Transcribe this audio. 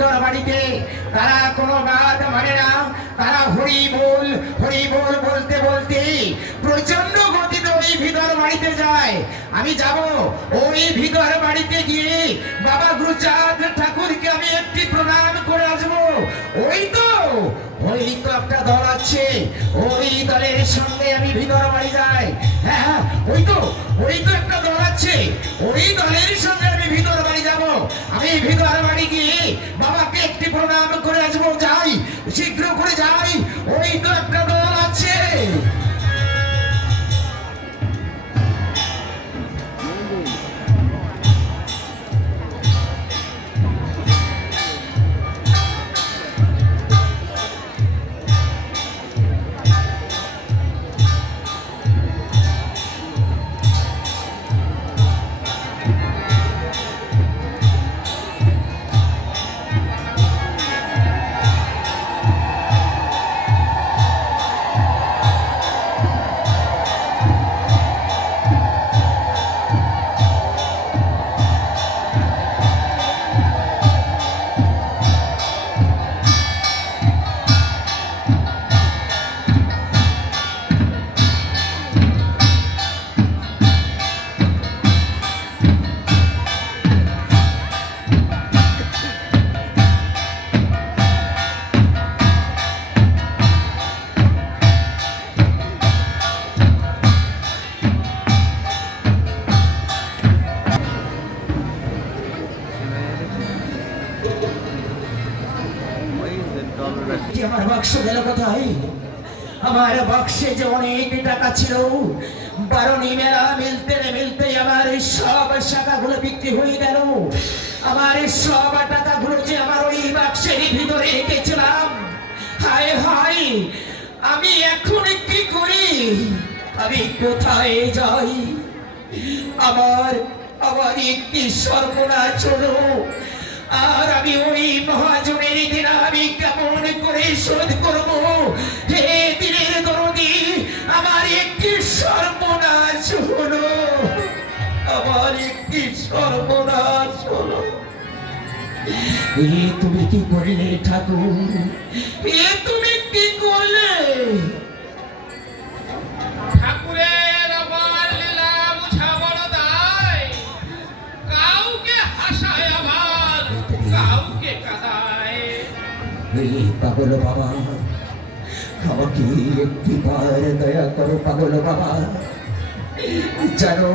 ভিতর বাড়িতে তারা কোনো বাদ মানে না। তারা হরি বল বলতে বলতে প্রচন্ড গতিতে ওই ভিতর বাড়িতে যায়। আমি যাব ওই ভিতর বাড়িতে গিয়ে বাবা গুরুচাঁদ ঠাকুরকে আমি একটি প্রণাম করে আসবো। ওই তো একটা দল আছে, ওই দলের সঙ্গে আমি ভিতর বাড়ি যাই। হ্যাঁ, ওই তো একটা দল আছে, ওই দলের সঙ্গে আমি ভিতর বাড়ি যাব। আমি ভিতর বাড়ি গিয়ে বাবাকে একটি প্রণাম করে আসবো। যাই, শীঘ্র করে যাই, ওই তো একটা দল আছে। আমার বাক্স গেল কোথায়? আমার বাক্সে যে অনেক টাকা ছিল, বারণী মেলা মিলতে আমার সব টাকাগুলো বিক্রি হয়ে গেল। আমার সব টাকাগুলো যে আমার ওই বাক্সের ভিতরে রেখেছিলাম। হায় হায়, আমি এখন কি করি? আমি কোথায় যাই? আমার কি সর্বনাশ হলো। আর আমি ওই মহাজনের দিন আমি কেমন করে শোধ করবো? হে দিনের দরদি, আমার একটি সর্বনাশ হলো, আমার একটি সর্বনাশ হলো। তুমি কি করলে ঠাকুর? তুমি কি করলে? ঠাকুরের আমার লীলা বুঝা বড় দায়। কাউকে হাসায় আবার কাউকে কাঁদায়। পাগল বাবা, আমাকে একটি বার দয়া করো পাগল বাবা। জানো